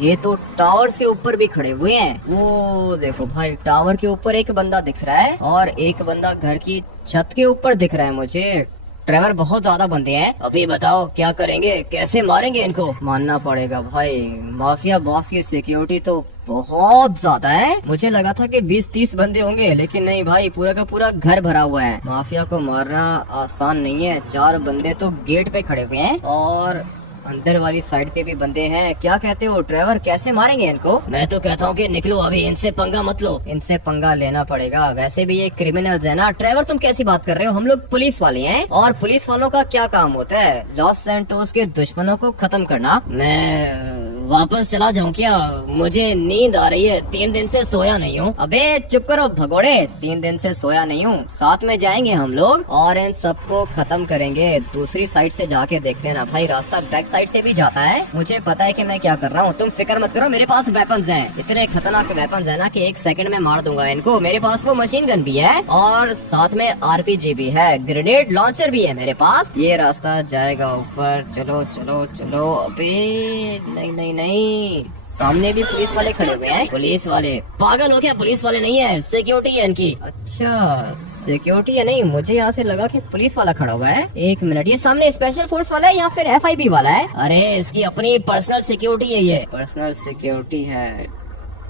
ये तो टावर्स के ऊपर भी खड़े हुए हैं। वो देखो भाई, टावर के ऊपर एक बंदा दिख रहा है और एक बंदा घर की छत के ऊपर दिख रहा है मुझे। ट्रेवर बहुत ज्यादा बंदे हैं। अभी बताओ क्या करेंगे, कैसे मारेंगे इनको? मानना पड़ेगा भाई, माफिया बॉस की सिक्योरिटी तो बहुत ज्यादा है। मुझे लगा था कि 20-30 बंदे होंगे, लेकिन नहीं भाई, पूरा का पूरा घर भरा हुआ है। माफिया को मारना आसान नहीं है। 4 बंदे तो गेट पे खड़े हुए हैं और अंदर वाली साइड पे भी बंदे हैं। क्या कहते हो ट्रेवर, कैसे मारेंगे इनको? मैं तो कहता हूँ कि निकलो अभी, इनसे पंगा मत लो। इनसे पंगा लेना पड़ेगा, वैसे भी ये क्रिमिनल्स है ना। ट्रेवर तुम कैसी बात कर रहे हो, हम लोग पुलिस वाले हैं और पुलिस वालों का क्या काम होता है? लॉस सैंटोस के दुश्मनों को खत्म करना। मैं वापस चला जाऊँ क्या? मुझे नींद आ रही है, 3 दिन से सोया नहीं हूँ। अबे चुप करो भगोड़े, 3 दिन से सोया नहीं हूँ। साथ में जाएंगे हम लोग और इन सबको खत्म करेंगे। दूसरी साइड से जाके देखते हैं ना भाई, रास्ता बैक साइड से भी जाता है। मुझे पता है कि मैं क्या कर रहा हूँ, तुम फिक्र मत करो। मेरे पास वेपन्स हैं, इतने खतरनाक वेपन्स हैं ना कि 1 सेकंड में मार दूंगा इनको। मेरे पास वो मशीन गन भी है और साथ में RPG भी है, ग्रेनेड लॉन्चर भी है मेरे पास। ये रास्ता जाएगा ऊपर। चलो चलो चलो। अबे नहीं नहीं, सामने भी पुलिस वाले खड़े हुए हैं। पुलिस वाले? पागल हो क्या, पुलिस वाले नहीं है, सिक्योरिटी है इनकी। अच्छा सिक्योरिटी है? नहीं, मुझे यहाँ से लगा कि पुलिस वाला खड़ा हुआ है। 1 मिनट, ये सामने स्पेशल फोर्स वाला है या फिर FIB वाला है? अरे इसकी अपनी पर्सनल सिक्योरिटी है ये। पर्सनल सिक्योरिटी है,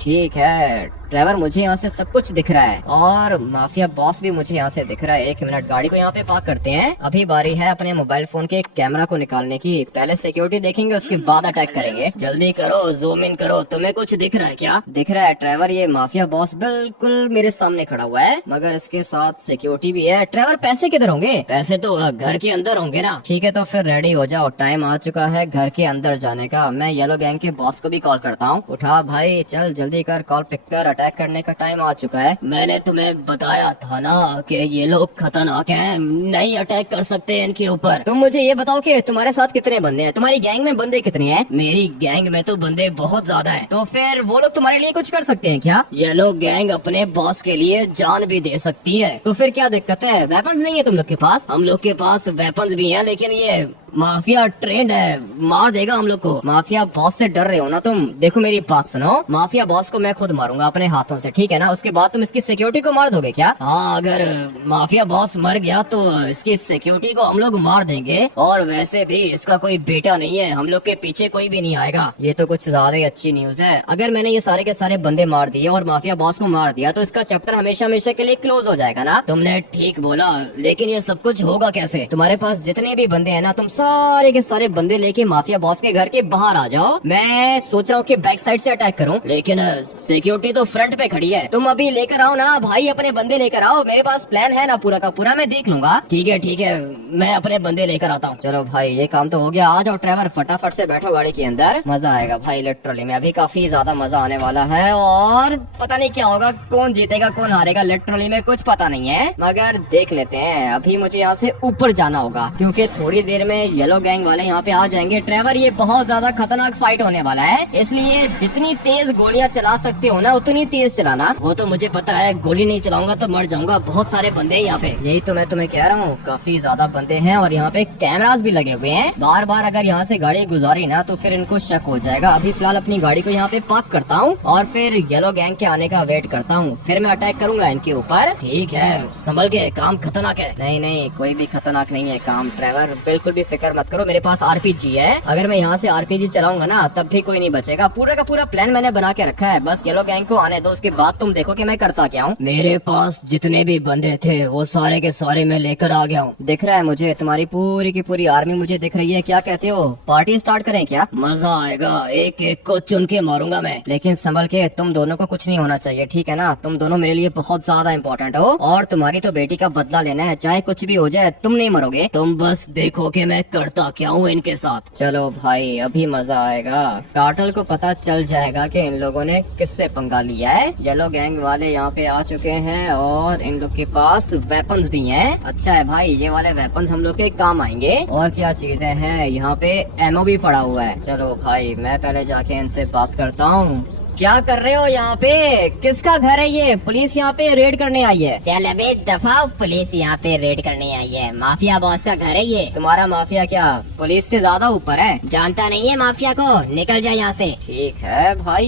ठीक है ट्रेवर, मुझे यहाँ से सब कुछ दिख रहा है और माफिया बॉस भी मुझे यहाँ से दिख रहा है। 1 मिनट, गाड़ी को यहाँ पे पार्क करते हैं। अभी बारी है अपने मोबाइल फोन के कैमरा को निकालने की। पहले सिक्योरिटी देखेंगे, उसके बाद अटैक करेंगे। जल्दी करो, जूम इन करो। तुम्हें कुछ दिख रहा है क्या? दिख रहा है ट्रेवर, ये माफिया बॉस बिल्कुल मेरे सामने खड़ा हुआ है, मगर इसके साथ सिक्योरिटी भी है। ट्रेवर पैसे किधर होंगे? पैसे तो घर के अंदर होंगे ना। ठीक है तो फिर रेडी हो जाओ, टाइम आ चुका है घर के अंदर जाने का। मैं येलो गैंग के बॉस को भी कॉल करता हूँ। उठा भाई, चल जल्दी कर, कॉल पिक कर, अटैक करने का टाइम आ चुका है। मैंने तुम्हें बताया था ना कि ये लोग खतरनाक हैं, नहीं अटैक कर सकते इनके ऊपर। तुम मुझे ये बताओ कि तुम्हारे साथ कितने बंदे हैं? तुम्हारी गैंग में बंदे कितने हैं? मेरी गैंग में तो बंदे बहुत ज्यादा हैं। तो फिर वो लोग तुम्हारे लिए कुछ कर सकते हैं क्या? ये लोग गैंग अपने बॉस के लिए जान भी दे सकती है। तो फिर क्या दिक्कत है? वेपन्स नहीं है तुम लोग के पास? हम लोग के पास वेपन्स भी हैं, लेकिन ये माफिया ट्रेंड है, मार देगा हम लोग को। माफिया बॉस से डर रहे हो ना तुम? देखो मेरी बात सुनो, माफिया बॉस को मैं खुद मारूंगा अपने हाथों से, ठीक है ना? उसके बाद तुम इसकी सिक्योरिटी को मार दोगे क्या? हाँ, अगर माफिया बॉस मर गया तो इसकी सिक्योरिटी को हम लोग मार देंगे। और वैसे भी इसका कोई बेटा नहीं है, हम लोग के पीछे कोई भी नहीं आएगा। ये तो कुछ ज्यादा ही अच्छी न्यूज है। अगर मैंने ये सारे के सारे बंदे मार दिए और माफिया बॉस को मार दिया तो इसका चैप्टर हमेशा हमेशा के लिए क्लोज हो जाएगा ना? तुमने ठीक बोला, लेकिन ये सब कुछ होगा कैसे? तुम्हारे पास जितने भी बंदे हैं ना, तुम सारे के सारे बंदे लेके माफिया बॉस के घर के बाहर आ जाओ। मैं सोच रहा हूँ कि बैक साइड से अटैक करूँ, लेकिन सिक्योरिटी तो फ्रंट पे खड़ी है। तुम अभी लेकर आओ ना भाई, अपने बंदे लेकर आओ। मेरे पास प्लान है ना पूरा का पूरा, मैं देख लूंगा। ठीक है, मैं अपने बंदे लेकर आता हूँ। चलो भाई, ये काम तो हो गया। आ जाओ ट्रेवर, फटाफट से बैठो गाड़ी के अंदर। मजा आएगा भाई, लिटरली में अभी काफी ज्यादा मजा आने वाला है। और पता नहीं क्या होगा, कौन जीतेगा कौन हारेगा, लिटरली में कुछ पता नहीं है, मगर देख लेते हैं। अभी मुझे यहाँ से ऊपर जाना होगा क्योंकि थोड़ी देर में येलो गैंग वाले यहाँ पे आ जाएंगे। ट्रेवर ये बहुत ज्यादा खतरनाक फाइट होने वाला है, इसलिए जितनी तेज गोलियां चला सकते हो ना उतनी तेज चलाना। वो तो मुझे पता है, गोली नहीं चलाऊंगा तो मर जाऊंगा, बहुत सारे बंदे हैं यहाँ पे। यही तो मैं तुम्हें कह रहा हूँ, काफी ज्यादा बंदे हैं और यहाँ पे कैमरास भी लगे हुए हैं। बार बार अगर यहाँ से गाड़ी गुजारी ना तो फिर इनको शक हो जाएगा। अभी फिलहाल अपनी गाड़ी को यहाँ पे पार्क करता हूँ और फिर येलो गैंग के आने का वेट करता हूँ, फिर मैं अटैक करूंगा इनके ऊपर। ठीक है, संभल के, काम खतरनाक है। नहीं नहीं, कोई भी खतरनाक नहीं है काम ट्रेवर, बिल्कुल भी फिक्र मत करो, मेरे पास आरपीजी है। अगर मैं यहाँ से आरपीजी चलाऊंगा ना तब भी कोई नहीं बचेगा। पूरा का पूरा प्लान मैंने बना के रखा है, बस येलो गैंग को आने दो, उसके बाद तुम देखो कि मैं करता क्या हूँ। मेरे पास जितने भी बंदे थे वो सारे के सारे मैं लेकर आ गया हूँ। दिख रहा है मुझे, तुम्हारी पूरी की पूरी आर्मी मुझे दिख रही है। क्या कहते हो, पार्टी स्टार्ट करें क्या? मजा आएगा, एक एक को चुन के मारूंगा मैं। लेकिन संभल के, तुम दोनों को कुछ नहीं होना चाहिए, ठीक है ना? तुम दोनों मेरे लिए बहुत ज्यादा इम्पोर्टेंट हो और तुम्हारी तो बेटी का बदला लेना है, चाहे कुछ भी हो जाए तुम नहीं मरोगे। तुम बस देखो कि मैं करता क्या हूँ इनके साथ। चलो भाई, अभी मजा आएगा। कार्टेल को पता चल जाएगा कि इन लोगों ने किससे पंगा लिया है। येलो गैंग वाले यहाँ पे आ चुके हैं और इन लोग के पास वेपन्स भी हैं। अच्छा है भाई, ये वाले वेपन्स हम लोग के काम आएंगे। और क्या चीजें हैं यहाँ पे, एमओ भी पड़ा हुआ है। चलो भाई, मैं पहले जाके इनसे बात करता हूँ। क्या कर रहे हो यहाँ पे? किसका घर है ये? पुलिस यहाँ पे रेड करने आई है। चल अबे दफा, पुलिस यहाँ पे रेड करने आई है, माफिया बॉस का घर है ये। तुम्हारा माफिया क्या पुलिस से ज्यादा ऊपर है? जानता नहीं है माफिया को, निकल जा यहाँ से। ठीक है भाई,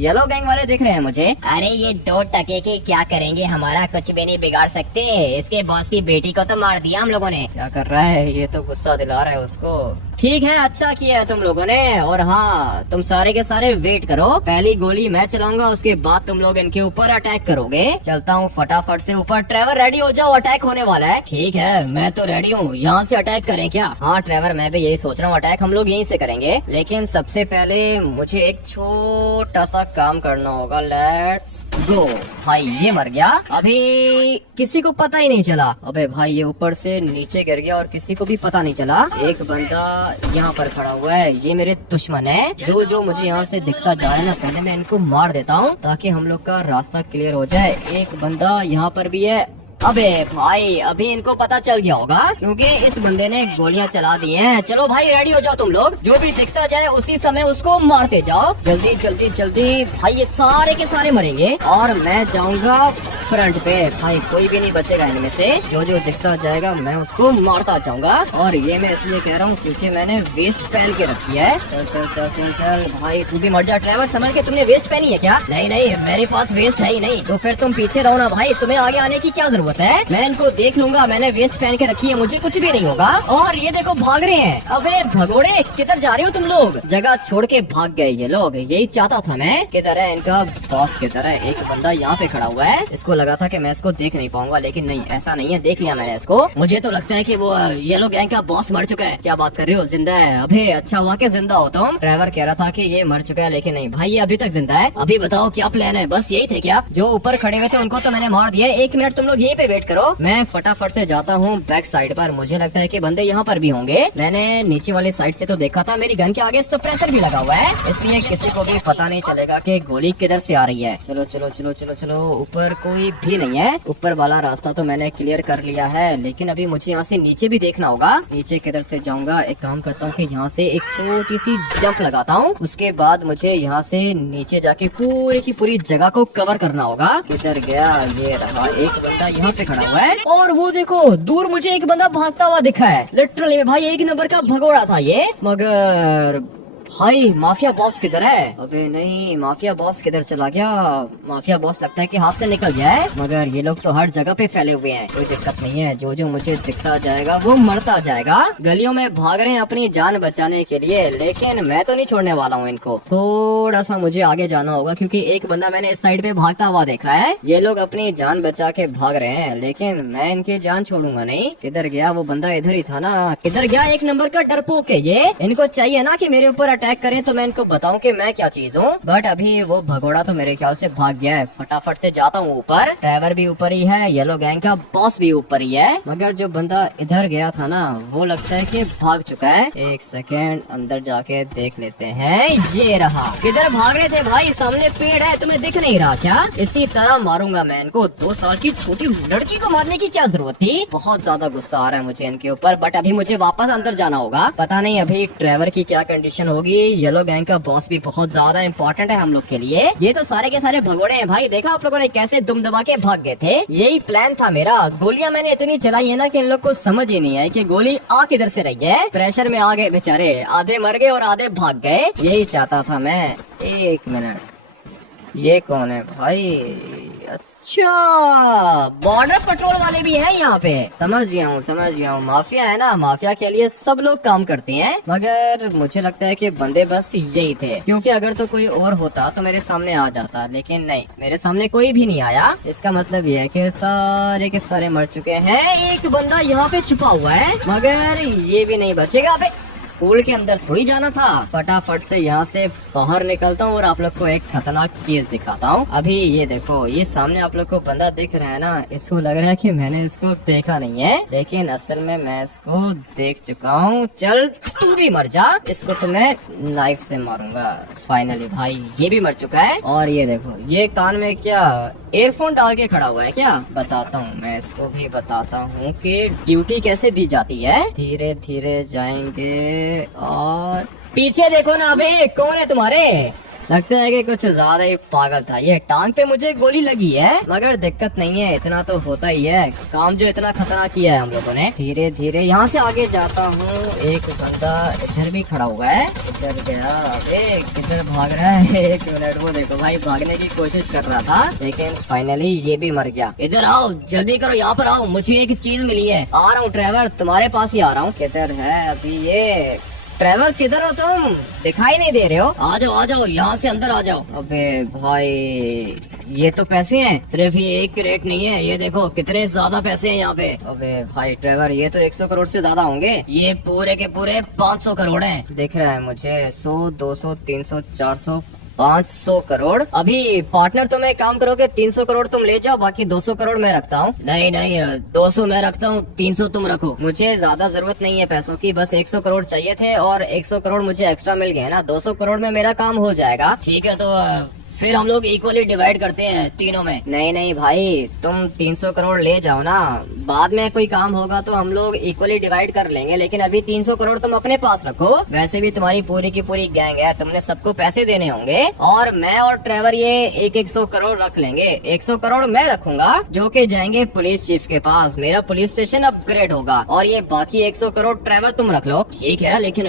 येलो गैंग वाले दिख रहे हैं मुझे। अरे ये 2 टके के क्या करेंगे, हमारा कुछ भी नहीं बिगाड़ सकते। इसके बॉस की बेटी को तो मार दिया हम लोगों ने। क्या कर रहा है ये, तो गुस्सा दिला रहा है उसको। ठीक है, अच्छा किया है तुम लोगों ने। और हाँ, तुम सारे के सारे वेट करो, पहली गोली मैं चलाऊंगा, उसके बाद तुम लोग इनके ऊपर अटैक करोगे। चलता हूँ फटाफट से ऊपर। ट्रेवर रेडी हो जाओ, अटैक होने वाला है। ठीक है, मैं तो रेडी हूँ। यहाँ से अटैक करें क्या? हाँ ट्रेवर, मैं भी यही सोच रहा हूँ, अटैक हम लोग यहीं से करेंगे। लेकिन सबसे पहले मुझे एक छोटा सा काम करना होगा। Let's go. भाई ये मर गया, अभी किसी को पता ही नहीं चला। अबे भाई, ये ऊपर से नीचे गिर गया और किसी को भी पता नहीं चला। एक बंदा यहाँ पर खड़ा हुआ है, ये मेरे दुश्मन है। जो जो मुझे यहाँ से दिखता जा रहा है ना, पहले मैं इनको मार देता हूँ ताकि हम लोग का रास्ता क्लियर हो जाए। एक बंदा यहाँ पर भी है। अबे भाई, अभी इनको पता चल गया होगा क्योंकि इस बंदे ने गोलियां चला दी हैं। चलो भाई, रेडी हो जाओ तुम लोग, जो भी दिखता जाए उसी समय उसको मारते जाओ। जल्दी जल्दी जल्दी भाई, ये सारे के सारे मरेंगे और मैं जाऊंगा फ्रंट पे। भाई कोई भी नहीं बचेगा इनमें से, जो जो दिखता जाएगा मैं उसको मारता जाऊंगा। और ये मैं इसलिए कह रहा हूँ क्योंकि मैंने वेस्ट पहन के रखी है। चल चल चल चल चल भाई, तू भी मर जा। ट्रेवर समझ के, तुमने वेस्ट पहनी है क्या? नहीं नहीं, मेरे पास वेस्ट है ही नहीं। तो फिर तुम पीछे रहो ना भाई, तुम्हें आगे आने की क्या जरूरत है? मैं इनको देख लूंगा, मैंने वेस्ट पहन के रखी है, मुझे कुछ भी नहीं होगा। और ये देखो भाग रहे हैं। अबे भगोड़े, किधर जा रहे हो तुम लोग? जगह छोड़ के भाग गए ये लोग, यही चाहता था मैं। किधर है इनका बॉस? किधर है? एक बंदा यहाँ पे खड़ा हुआ है, इसको लगा था कि मैं इसको देख नहीं पाऊंगा, लेकिन नहीं, ऐसा नहीं है, देख लिया मैंने इसको। मुझे तो लगता है कि वो येलो गैंग का बॉस मर चुका है। क्या बात कर रहे हो, जिंदा है? अबे अच्छा हुआ कि जिंदा हो तुम। ड्राइवर कह रहा था कि ये मर चुका है, लेकिन नहीं भाई, ये अभी तक जिंदा है। अभी बताओ क्या प्लान है, बस यही थे क्या? जो ऊपर खड़े हुए थे उनको तो मैंने मार दिया। 1 मिनट तुम लोग यहीं पे वेट करो, मैं फटाफट से जाता हूँ बैक साइड पर। मुझे लगता है कि बंदे यहाँ पर भी होंगे। मैंने नीचे वाली साइड से तो देखा था, मेरी गन के आगे सप्रेसर भी लगा हुआ है, इसलिए किसी को भी पता नहीं चलेगा कि गोली किधर से आ रही है। चलो चलो चलो चलो चलो, ऊपर कोई भी नहीं है। ऊपर वाला रास्ता तो मैंने क्लियर कर लिया है, लेकिन अभी मुझे यहाँ से नीचे भी देखना होगा। नीचे किधर से जाऊंगा? एक काम करता हूँ कि यहाँ से एक छोटी सी जंप लगाता हूँ, उसके बाद मुझे यहाँ से नीचे जाके पूरी की पूरी जगह को कवर करना होगा। किधर गया? ये रहा, एक बंदा यहाँ पे खड़ा हुआ है। और वो देखो, दूर मुझे एक बंदा भागता हुआ दिखा है। लिटरली में भाई, 1 नंबर का भगोड़ा था ये। मगर भाई, माफिया बॉस किधर है? अबे नहीं, माफिया बॉस किधर चला गया? माफिया बॉस लगता है कि हाथ से निकल गया है। मगर ये लोग तो हर जगह पे फैले हुए हैं, कोई दिक्कत नहीं है। जो जो मुझे दिखता जाएगा वो मरता जाएगा। गलियों में भाग रहे हैं अपनी जान बचाने के लिए, लेकिन मैं तो नहीं छोड़ने वाला हूँ इनको। थोड़ा सा मुझे आगे जाना होगा क्योंकि एक बंदा मैंने इस साइड पे भागता हुआ देखा है। ये लोग अपनी जान बचा के भाग रहे हैं, लेकिन मैं इनकी जान छोड़ूंगा नहीं। किधर गया वो बंदा? इधर ही था ना। किधर गया? 1 नंबर का डरपोक है ये। इनको चाहिए ना कि मेरे ऊपर अटैक करे तो मैं इनको बताऊं कि मैं क्या चीज हूँ। बट अभी वो भगोड़ा तो मेरे ख्याल से भाग गया है। फटाफट से जाता हूँ ऊपर। ड्राइवर भी ऊपर ही है, येलो गैंग का बॉस भी ऊपर ही है, मगर जो बंदा इधर गया था ना वो लगता है कि भाग चुका है। एक सेकेंड अंदर जाके देख लेते हैं। ये रहा। किधर भाग रहे थे भाई? सामने पेड़ है, तुम्हें दिख नहीं रहा क्या? इसी तरह मारूंगा मैं इनको। 2 साल की छोटी लड़की को मारने की क्या जरूरत थी? बहुत ज्यादा गुस्सा आ रहा है मुझे इनके ऊपर। बट अभी मुझे वापस अंदर जाना होगा। पता नहीं अभी ड्राइवर की क्या कंडीशन होगी। येलो गैंग का बॉस भी बहुत ज्यादा इंपॉर्टेंट है हम लोग के लिए। ये तो सारे के सारे भगोड़े हैं भाई। देखा आप लोगों ने कैसे दुम दबा के भाग गए थे? यही प्लान था मेरा। गोलियां मैंने इतनी चलाई है ना कि इन लोग को समझ ही नहीं है कि गोली आ किधर से रही है। प्रेशर में आ गए बेचारे, आधे मर गए और आधे भाग गए। यही चाहता था मैं। एक मिनट, ये कौन है भाई? अच्छा, बॉर्डर पेट्रोल वाले भी हैं यहाँ पे। समझ गया हूँ। माफिया है ना, माफिया के लिए सब लोग काम करते हैं। मगर मुझे लगता है कि बंदे बस यही थे, क्योंकि अगर तो कोई और होता तो मेरे सामने आ जाता, लेकिन नहीं, मेरे सामने कोई भी नहीं आया। इसका मतलब ये है कि सारे के सारे मर चुके हैं। एक बंदा यहाँ पे छुपा हुआ है, मगर ये भी नहीं बचेगा। अबे पूल के अंदर थोड़ी जाना था। फटाफट से यहाँ से बाहर निकलता हूँ और आप लोग को एक खतरनाक चीज दिखाता हूँ। अभी ये देखो, ये सामने आप लोग को बंदा दिख रहा है ना, इसको लग रहा है कि मैंने इसको देखा नहीं है, लेकिन असल में मैं इसको देख चुका हूँ। चल तू भी मर जा, इसको तो मैं नाइफ से मारूंगा। फाइनली भाई ये भी मर चुका है। और ये देखो, ये कान में क्या एयरफोन डाल के खड़ा हुआ है क्या? बताता हूँ, मैं इसको भी बताता हूँ कि ड्यूटी कैसे दी जाती है। धीरे धीरे जाएंगे और पीछे देखो ना। अबे कौन है तुम्हारे? लगता है कि कुछ ज्यादा ही पागल था ये। टांग पे मुझे गोली लगी है, मगर दिक्कत नहीं है, इतना तो होता ही है। काम जो इतना खतरनाक किया है हम लोगों ने। धीरे धीरे यहाँ से आगे जाता हूँ। एक बंदा इधर भी खड़ा हुआ है। इधर गया। अबे किधर भाग रहा है? एक मिनट, वो देखो भाई, भागने की कोशिश कर रहा था, लेकिन फाइनली ये भी मर गया। इधर आओ, जल्दी करो, यहाँ पर आओ, मुझे एक चीज मिली है। आ रहा हूँ ड्राइवर, तुम्हारे पास ही आ रहा हूँ। किधर है अभी ये ड्राइवर? किधर हो तुम? दिखाई नहीं दे रहे हो? आ जाओ, यहाँ से अंदर आ जाओ। अबे भाई, ये तो पैसे हैं। सिर्फ ये एक की रेट नहीं है, ये देखो कितने ज्यादा पैसे हैं यहाँ पे। अबे भाई ड्राइवर, ये तो 100 करोड़ से ज्यादा होंगे। ये पूरे के पूरे 500 करोड़ हैं। दिख रहा है मुझे। 100, 200, 300, 400, 500 करोड़। अभी पार्टनर तुम एक काम करोगे, 300 करोड़ तुम ले जाओ, बाकी 200 करोड़ मैं रखता हूँ। नहीं, 200 मैं रखता हूँ, 300 तुम रखो। मुझे ज्यादा जरूरत नहीं है पैसों की, बस 100 करोड़ चाहिए थे और 100 करोड़ मुझे एक्स्ट्रा मिल गए ना। 200 करोड़ में मेरा काम हो जाएगा। ठीक है, तो फिर हम लोग इक्वली डिवाइड करते हैं तीनों में। नहीं भाई, तुम 300 करोड़ ले जाओ ना, बाद में कोई काम होगा तो हम लोग इक्वली डिवाइड कर लेंगे, लेकिन अभी 300 करोड़ तुम अपने पास रखो। वैसे भी तुम्हारी पूरी की पूरी गैंग है, तुमने सबको पैसे देने होंगे, और मैं और ट्रेवर ये एक 100 करोड़ रख लेंगे। 100 करोड़ मैं रखूंगा, जो कि जाएंगे पुलिस चीफ के पास। मेरा पुलिस स्टेशन अपग्रेड होगा, और ये बाकी 100 करोड़ ट्रेवर तुम रख लो। ठीक है, लेकिन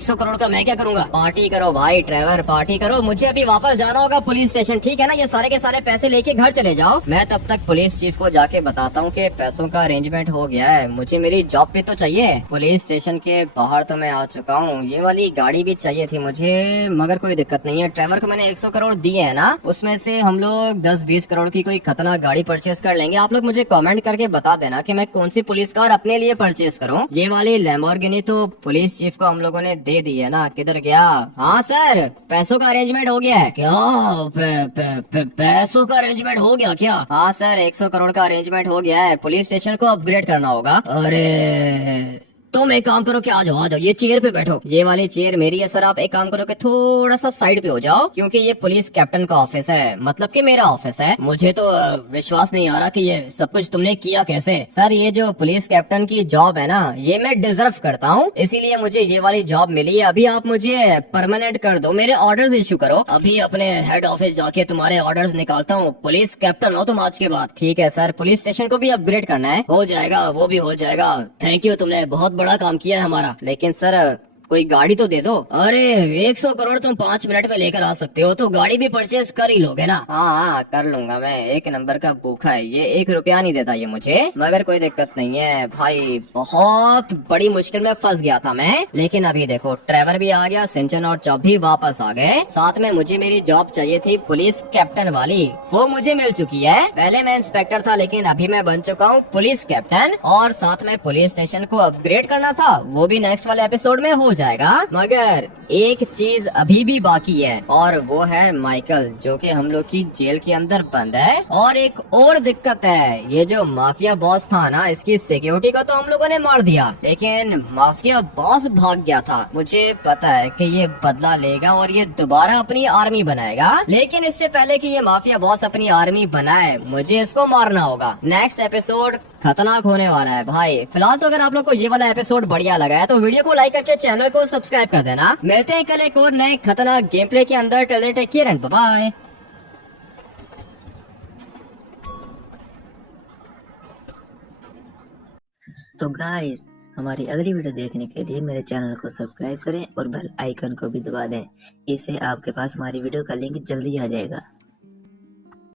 100 करोड़ का मैं क्या करूंगा? पार्टी करो भाई ट्रेवर, पार्टी करो। मुझे अभी वापस जाना होगा पुलिस स्टेशन, ठीक है ना? ये सारे के सारे पैसे लेके घर चले जाओ। मैं तब तक पुलिस चीफ को जाके बताता हूँ कि पैसों का अरेंजमेंट हो गया है। मुझे मेरी जॉब भी तो चाहिए। पुलिस स्टेशन के बाहर तो मैं आ चुका हूँ। ये वाली गाड़ी भी चाहिए थी मुझे, मगर कोई दिक्कत नहीं है। ट्रेवर को मैंने 100 करोड़ दिए है ना, उसमें से हम लोग 10-20 करोड़ की कोई खतरनाक गाड़ी परचेज कर लेंगे। आप लोग मुझे कमेंट करके बता देना कि मैं कौन सी पुलिस कार अपने लिए परचेज करूँ। ये वाली लैम्बोर्गिनी तो पुलिस चीफ को हम लोगों ने दे दी है ना। किधर गया? हाँ सर, पैसों का अरेंजमेंट हो गया है क्या? पैसों का अरेंजमेंट हो गया क्या? हाँ सर, 100 करोड़ का अरेंजमेंट हो गया है। पुलिस स्टेशन को अपग्रेड करना होगा। अरे तुम एक काम करो कि आ जाओ, ये चेयर पे बैठो। ये वाली चेयर मेरी है सर। आप एक काम करो कि थोड़ा सा साइड पे हो जाओ, क्योंकि ये पुलिस कैप्टन का ऑफिस है, मतलब कि मेरा ऑफिस है। मुझे तो विश्वास नहीं आ रहा कि ये सब कुछ तुमने किया कैसे। सर, ये जो पुलिस कैप्टन की जॉब है ना, ये मैं डिजर्व करता हूँ, इसीलिए मुझे ये वाली जॉब मिली है। अभी आप मुझे परमानेंट कर दो, मेरे ऑर्डर्स इशू करो। अभी अपने हेड ऑफिस जाके तुम्हारे ऑर्डर्स निकालता हूँ। पुलिस कैप्टन हो तुम आज के बाद। ठीक है सर, पुलिस स्टेशन को भी अपग्रेड करना है। हो जाएगा, वो भी हो जाएगा। थैंक यू, तुमने बहुत बड़ा काम किया है हमारा। लेकिन सर, कोई गाड़ी तो दे दो। अरे 100 करोड़ तुम 5 मिनट में लेकर आ सकते हो, तो गाड़ी भी परचेज कर ही लोगे ना? हाँ, कर लूंगा मैं। एक नंबर का भूखा है ये, 1 रुपया नहीं देता ये मुझे, मगर कोई दिक्कत नहीं है भाई। बहुत बड़ी मुश्किल में फंस गया था मैं, लेकिन अभी देखो ट्रेवर भी आ गया, सिंचन और चॉप भी वापस आ गए। साथ में मुझे मेरी जॉब चाहिए थी पुलिस कैप्टन वाली, वो मुझे मिल चुकी है। पहले मैं इंस्पेक्टर था, लेकिन अभी मैं बन चुका हूँ पुलिस कैप्टन, और साथ में पुलिस स्टेशन को अपग्रेड करना था, वो भी नेक्स्ट वाले एपिसोड में हो जाएगा, मगर एक चीज अभी भी बाकी है और वो है माइकल, जो कि हम लोग की जेल के अंदर बंद है। और एक और दिक्कत है, ये जो माफिया बॉस था ना, इसकी सिक्योरिटी को तो हम लोगों ने मार दिया, लेकिन माफिया बॉस भाग गया था। मुझे पता है कि ये बदला लेगा और ये दोबारा अपनी आर्मी बनाएगा, लेकिन इससे पहले कि ये माफिया बॉस अपनी आर्मी बनाए, मुझे इसको मारना होगा। नेक्स्ट एपिसोड खतरनाक होने वाला है भाई। फिलहाल तो अगर आप लोग को ये वाला एपिसोड बढ़िया लगा है तो वीडियो को लाइक करके चैनल को सब्सक्राइब कर देना। मिलते हैं कल एक और नए खतरनाक गेम प्ले के अंदर। Till then take care and bye bye. तो गाइस, हमारी अगली वीडियो देखने के लिए मेरे चैनल को सब्सक्राइब करें और बेल आइकन को भी दबा दें। इससे आपके पास हमारी वीडियो का लिंक जल्दी आ जाएगा।